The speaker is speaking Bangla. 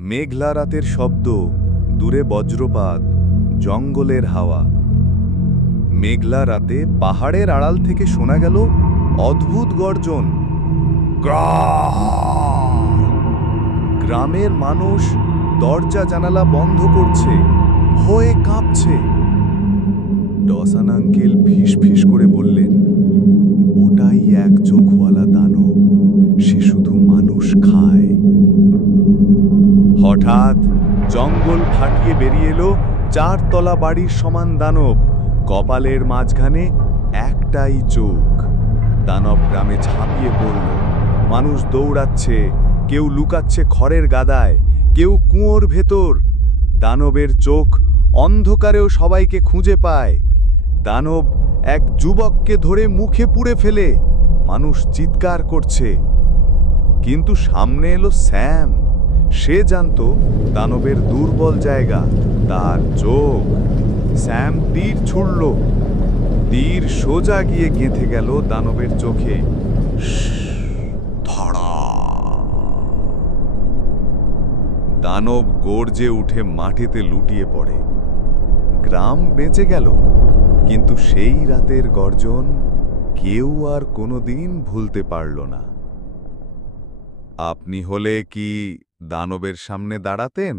মেঘলা রাতের শব্দ, দূরে বজ্রপাত, জঙ্গলের হাওয়া। মেঘলা রাতে পাহাড়ের আড়াল থেকে শোনা গেল অদ্ভুত গর্জন। গ্রামের মানুষ দরজা জানালা বন্ধ করছে, ভয়ে কাঁপছে। ডসান আঙ্কেল ফিস ফিস করে বললেন, ওটাই এক চোখওয়ালা দানব, সে শুধু মানুষ খায়। হঠাৎ জঙ্গল ফাটিয়ে বেরিয়ে এলো 4 তলা বাড়ির সমান দানব। কপালের মাঝখানে একটাই চোখ। দানব গ্রামে ঝাঁপিয়ে পড়ল। মানুষ দৌড়াচ্ছে, কেউ লুকাচ্ছে খড়ের গাদায়, কেউ কুয়োর ভেতর। দানবের চোখ অন্ধকারেও সবাইকে খুঁজে পায়। দানব এক যুবককে ধরে মুখে পুড়ে ফেলে। মানুষ চিৎকার করছে, কিন্তু সামনে এলো স্যাম। সে জানতো দানবের দুর্বল জায়গা তার চোখ। স্যাম তীর ছুড়ল। তীর সোজা গিয়ে গেঁথে গেল দানবের চোখে। ধড়া! দানব গর্জে উঠে মাটিতে লুটিয়ে পড়ে। গ্রাম বেঁচে গেল, কিন্তু সেই রাতের গর্জন কেউ আর কোনোদিন ভুলতে পারল না। আপনি হলে কি দানবের সামনে দাঁড়াতেন?